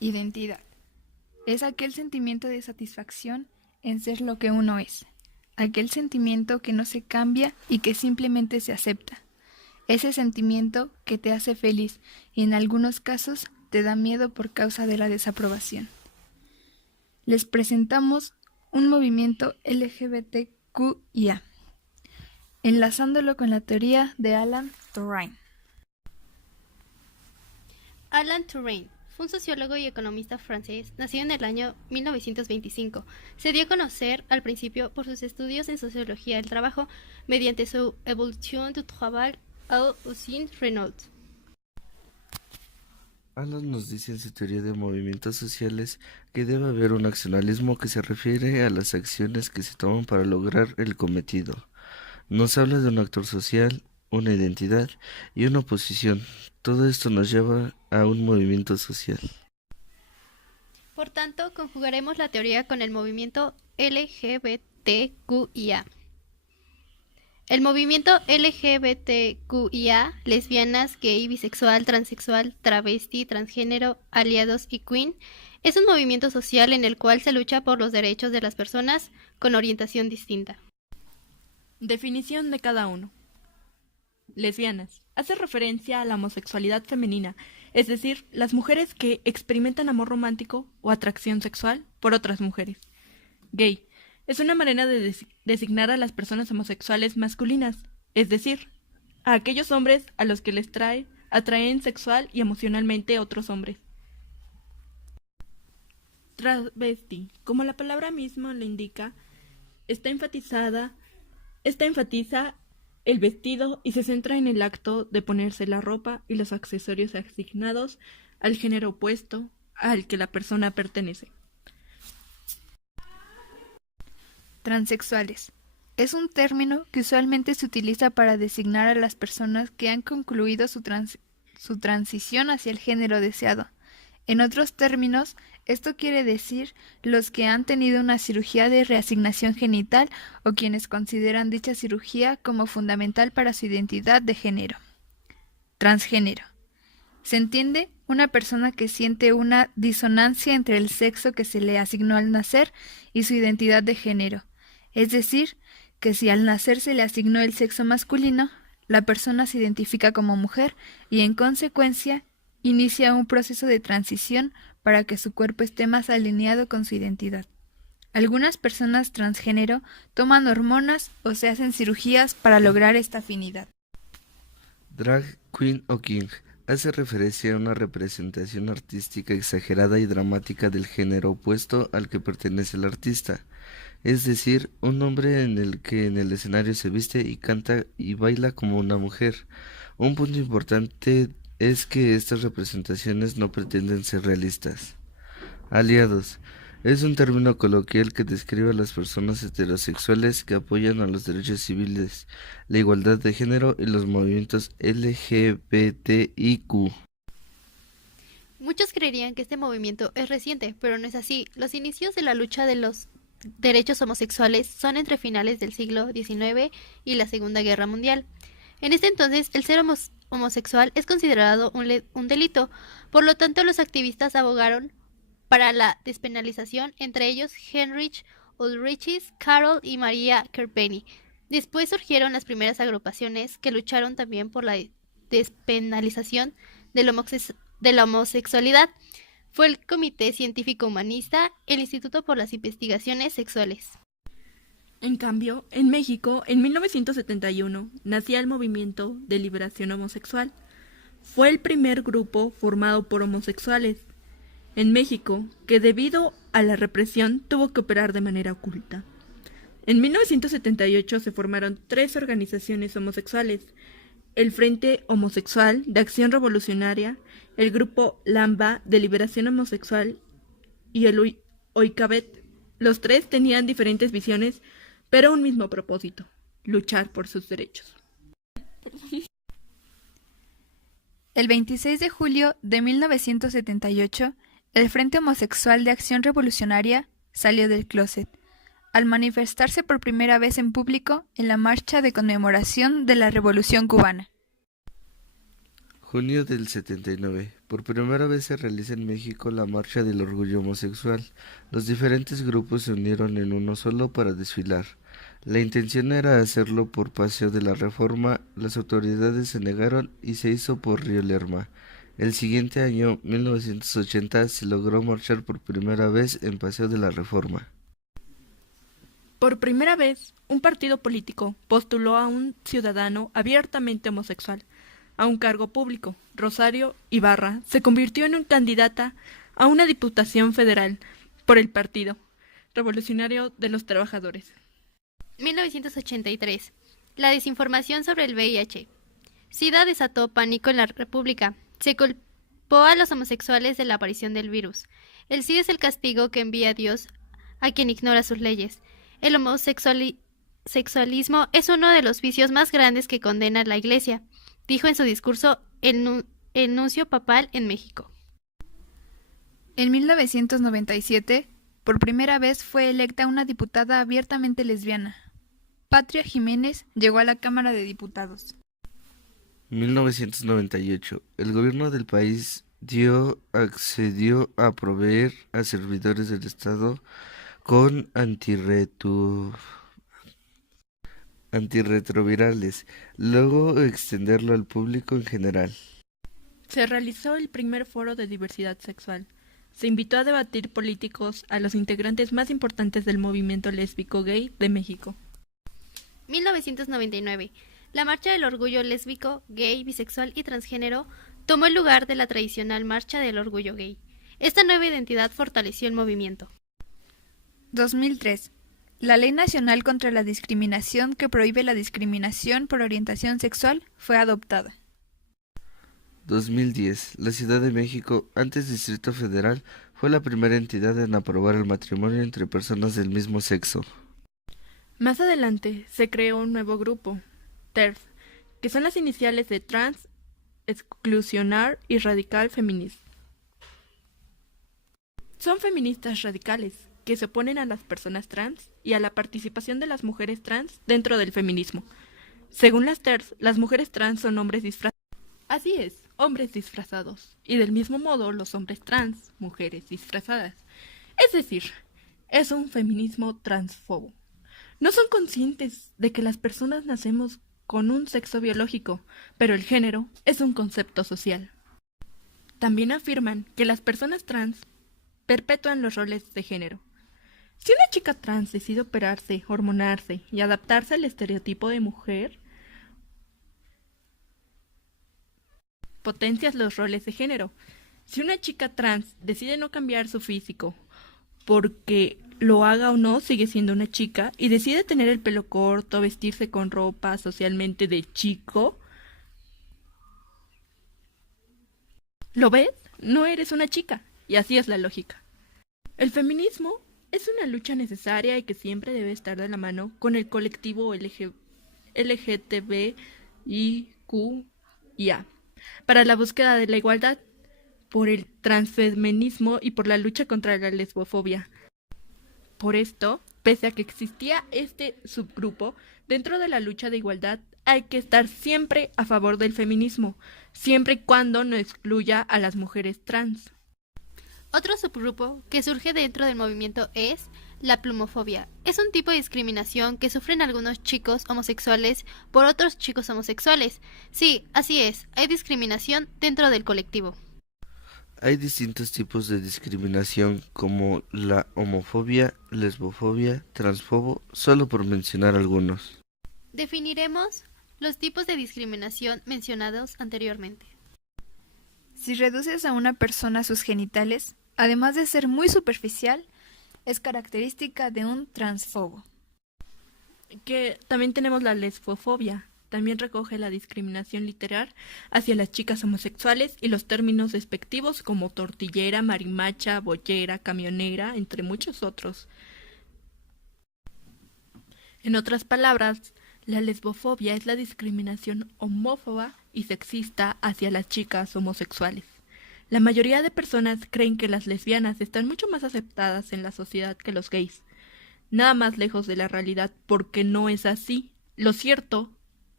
Identidad. Es aquel sentimiento de satisfacción en ser lo que uno es. Aquel sentimiento que no se cambia y que simplemente se acepta. Ese sentimiento que te hace feliz y en algunos casos te da miedo por causa de la desaprobación. Les presentamos un movimiento LGBTQIA, enlazándolo con la teoría de Alan Turing. Alan Turing fue un sociólogo y economista francés, nacido en el año 1925. Se dio a conocer al principio por sus estudios en sociología del trabajo mediante su Evolution du travail aux usines Renault. Alan nos dice en su teoría de movimientos sociales que debe haber un accionalismo que se refiere a las acciones que se toman para lograr el cometido. Nos habla de un actor social, una identidad y una posición. Todo esto nos lleva a un movimiento social. Por tanto, conjugaremos la teoría con el movimiento LGBTQIA. El movimiento LGBTQIA, lesbianas, gay, bisexual, transexual, travesti, transgénero, aliados y queer, es un movimiento social en el cual se lucha por los derechos de las personas con orientación distinta. Definición de cada uno. Lesbianas. Hace referencia a la homosexualidad femenina, es decir, las mujeres que experimentan amor romántico o atracción sexual por otras mujeres. Gay. Es una manera de designar a las personas homosexuales masculinas, es decir, a aquellos hombres a los que les atraen sexual y emocionalmente otros hombres. Travesti, como la palabra misma le indica, enfatiza el vestido y se centra en el acto de ponerse la ropa y los accesorios asignados al género opuesto al que la persona pertenece. Transexuales. Es un término que usualmente se utiliza para designar a las personas que han concluido su transición hacia el género deseado. En otros términos, esto quiere decir los que han tenido una cirugía de reasignación genital o quienes consideran dicha cirugía como fundamental para su identidad de género. Transgénero. Se entiende una persona que siente una disonancia entre el sexo que se le asignó al nacer y su identidad de género. Es decir, que si al nacer se le asignó el sexo masculino, la persona se identifica como mujer y en consecuencia inicia un proceso de transición para que su cuerpo esté más alineado con su identidad. Algunas personas transgénero toman hormonas o se hacen cirugías para lograr esta afinidad. Drag Queen o King hace referencia a una representación artística exagerada y dramática del género opuesto al que pertenece el artista, es decir, un hombre en el que en el escenario se viste y canta y baila como una mujer. Un punto importante es que estas representaciones no pretenden ser realistas. Aliados. Es un término coloquial que describe a las personas heterosexuales que apoyan a los derechos civiles, la igualdad de género y los movimientos LGBTIQ. Muchos creerían que este movimiento es reciente, pero no es así. Los inicios de la lucha de los derechos homosexuales son entre finales del siglo XIX y la Segunda Guerra Mundial. En este entonces, el ser homosexual es considerado un delito, por lo tanto los activistas abogaron para la despenalización, entre ellos Heinrich Ulrichs, Carol y Maria Kerpenny. Después surgieron las primeras agrupaciones que lucharon también por la despenalización de la homosexualidad. Fue el Comité Científico Humanista, el Instituto por las Investigaciones Sexuales. En cambio, en México, en 1971, nacía el Movimiento de Liberación Homosexual. Fue el primer grupo formado por homosexuales en México que debido a la represión tuvo que operar de manera oculta. En 1978 se formaron 3 organizaciones homosexuales: el Frente Homosexual de Acción Revolucionaria, el Grupo Lamba de Liberación Homosexual y el OICABET. Los 3 tenían diferentes visiones, pero un mismo propósito: luchar por sus derechos. El 26 de julio de 1978, el Frente Homosexual de Acción Revolucionaria salió del clóset, al manifestarse por primera vez en público en la marcha de conmemoración de la Revolución Cubana. Junio del 79. Por primera vez se realiza en México la Marcha del Orgullo Homosexual. Los diferentes grupos se unieron en uno solo para desfilar. La intención era hacerlo por Paseo de la Reforma, las autoridades se negaron y se hizo por Río Lerma. El siguiente año, 1980, se logró marchar por primera vez en Paseo de la Reforma. Por primera vez, un partido político postuló a un ciudadano abiertamente homosexual a un cargo público. Rosario Ibarra se convirtió en una candidata a una diputación federal por el Partido Revolucionario de los Trabajadores. 1983. La desinformación sobre el VIH. SIDA desató pánico en la República. Se culpó a los homosexuales de la aparición del virus. El SIDA es el castigo que envía Dios a quien ignora sus leyes. El homosexualismo es uno de los vicios más grandes que condena la Iglesia, dijo en su discurso el nuncio papal en México. En 1997, por primera vez fue electa una diputada abiertamente lesbiana. Patria Jiménez llegó a la Cámara de Diputados. 1998. El gobierno del país accedió a proveer a servidores del Estado con antirretrovirales, luego extenderlo al público en general. Se realizó el primer foro de diversidad sexual. Se invitó a debatir políticos a los integrantes más importantes del movimiento lésbico gay de México. 1999. La Marcha del Orgullo Lésbico, Gay, Bisexual y Transgénero tomó el lugar de la tradicional Marcha del Orgullo Gay. Esta nueva identidad fortaleció el movimiento. 2003. La Ley Nacional contra la Discriminación que prohíbe la discriminación por orientación sexual fue adoptada. 2010. La Ciudad de México, antes Distrito Federal, fue la primera entidad en aprobar el matrimonio entre personas del mismo sexo. Más adelante se creó un nuevo grupo, TERF, que son las iniciales de Trans, Exclusionar y Radical Feminist. Son feministas radicales que se oponen a las personas trans y a la participación de las mujeres trans dentro del feminismo. Según las TERF, las mujeres trans son hombres disfrazados. Así es, hombres disfrazados. Y del mismo modo los hombres trans, mujeres disfrazadas. Es decir, es un feminismo transfobo. No son conscientes de que las personas nacemos con un sexo biológico, pero el género es un concepto social. También afirman que las personas trans perpetúan los roles de género. Si una chica trans decide operarse, hormonarse y adaptarse al estereotipo de mujer, potencias los roles de género. Si una chica trans decide no cambiar su físico porque lo haga o no, sigue siendo una chica y decide tener el pelo corto, vestirse con ropa socialmente de chico, ¿lo ves? No eres una chica. Y así es la lógica. El feminismo es una lucha necesaria y que siempre debe estar de la mano con el colectivo LGTBIQIA para la búsqueda de la igualdad, por el transfeminismo y por la lucha contra la lesbofobia. Por esto, pese a que existía este subgrupo, dentro de la lucha de igualdad hay que estar siempre a favor del feminismo, siempre y cuando no excluya a las mujeres trans. Otro subgrupo que surge dentro del movimiento es la plumofobia. Es un tipo de discriminación que sufren algunos chicos homosexuales por otros chicos homosexuales. Sí, así es, hay discriminación dentro del colectivo. Hay distintos tipos de discriminación como la homofobia, lesbofobia, transfobo, solo por mencionar algunos. Definiremos los tipos de discriminación mencionados anteriormente. Si reduces a una persona a sus genitales, además de ser muy superficial, es característica de un transfobo. Que también tenemos la lesbofobia. También recoge la discriminación literal hacia las chicas homosexuales y los términos despectivos como tortillera, marimacha, boyera, camionera, entre muchos otros. En otras palabras, la lesbofobia es la discriminación homófoba y sexista hacia las chicas homosexuales. La mayoría de personas creen que las lesbianas están mucho más aceptadas en la sociedad que los gays. Nada más lejos de la realidad, porque no es así. Lo cierto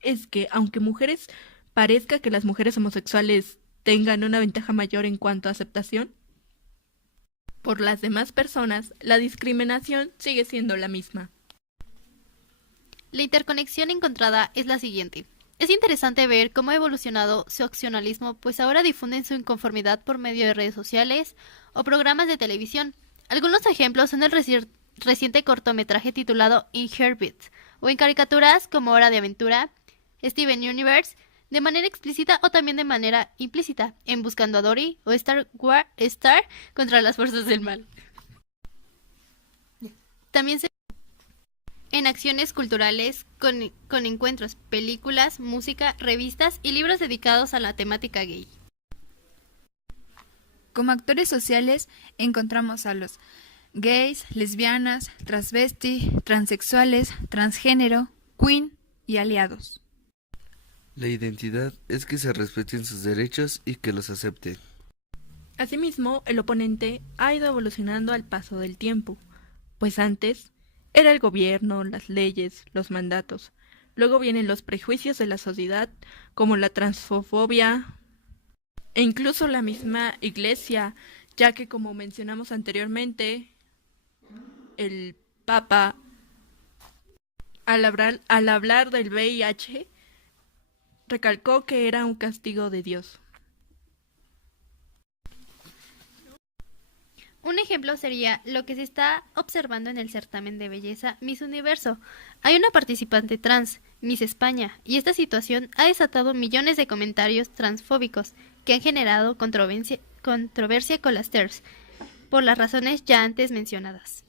es que, aunque mujeres parezca que las mujeres homosexuales tengan una ventaja mayor en cuanto a aceptación, por las demás personas, la discriminación sigue siendo la misma. La interconexión encontrada es la siguiente. Es interesante ver cómo ha evolucionado su accionalismo, pues ahora difunden su inconformidad por medio de redes sociales o programas de televisión. Algunos ejemplos son el reciente cortometraje titulado Inherbit, o en caricaturas como Hora de Aventura, Steven Universe, de manera explícita o también de manera implícita, en Buscando a Dory o Star contra las fuerzas del mal. También se en acciones culturales con encuentros, películas, música, revistas y libros dedicados a la temática gay. Como actores sociales encontramos a los gays, lesbianas, transvesti, transexuales, transgénero, queer y aliados. La identidad es que se respeten sus derechos y que los acepten. Asimismo, el oponente ha ido evolucionando al paso del tiempo, pues antes era el gobierno, las leyes, los mandatos. Luego vienen los prejuicios de la sociedad, como la transfobia e incluso la misma iglesia, ya que como mencionamos anteriormente, el Papa, al hablar del VIH, recalcó que era un castigo de Dios. Un ejemplo sería lo que se está observando en el certamen de belleza Miss Universo. Hay una participante trans, Miss España, y esta situación ha desatado millones de comentarios transfóbicos que han generado controversia con las TERFs, por las razones ya antes mencionadas.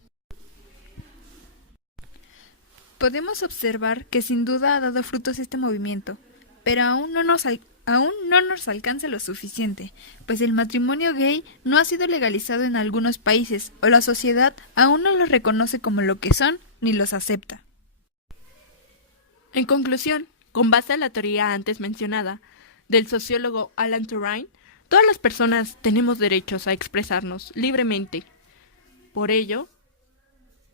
Podemos observar que sin duda ha dado frutos este movimiento, pero aún no nos alcanza lo suficiente, pues el matrimonio gay no ha sido legalizado en algunos países o la sociedad aún no los reconoce como lo que son ni los acepta. En conclusión, con base a la teoría antes mencionada del sociólogo Alan Turing, todas las personas tenemos derechos a expresarnos libremente. Por ello,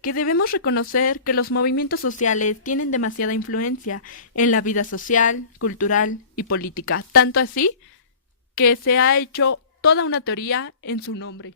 que debemos reconocer que los movimientos sociales tienen demasiada influencia en la vida social, cultural y política, tanto así que se ha hecho toda una teoría en su nombre.